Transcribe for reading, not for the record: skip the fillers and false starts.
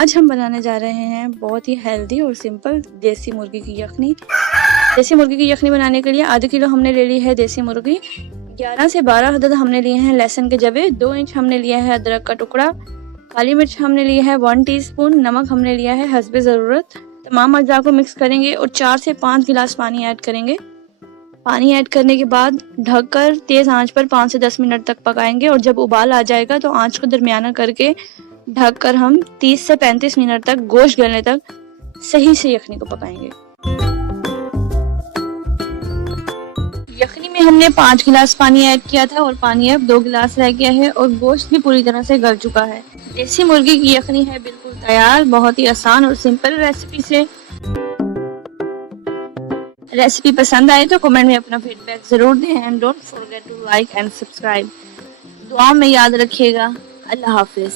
आज हम बनाने जा रहे हैं बहुत ही हेल्दी और सिंपल देसी मुर्गी की यखनी। देसी मुर्गी की यखनी बनाने के लिए आधे किलो हमने ले ली है देसी मुर्गी। 11 से 12 अदद हमने लिए हैं लहसुन के जवे। 2 इंच हमने लिया है अदरक का टुकड़ा। काली मिर्च हमने लिया है 1 टीस्पून। नमक हमने लिया है हस्बे ज़रूरत। तमाम अज्जा को मिक्स करेंगे और 4 से 5 गिलास पानी ऐड करेंगे। पानी ऐड करने के बाद ढककर तेज आंच पर 5 से 10 मिनट तक पकाएंगे और जब उबाल आ जाएगा तो आंच को दरमियाना करके ढककर हम 30 से 35 मिनट तक गोश्त गलने तक सही से यखनी को पकाएंगे। यखनी में हमने 5 गिलास पानी ऐड किया था और पानी अब 2 गिलास रह गया है और गोश्त भी पूरी तरह से गल चुका है। देसी मुर्गी की यखनी है बिल्कुल तैयार, बहुत ही आसान और सिंपल रेसिपी से। रेसिपी पसंद आए तो कमेंट में अपना फीडबैक जरूर दें and don't forget to like and subscribe. दुआ में याद रखिएगा। अल्लाह हाफिज।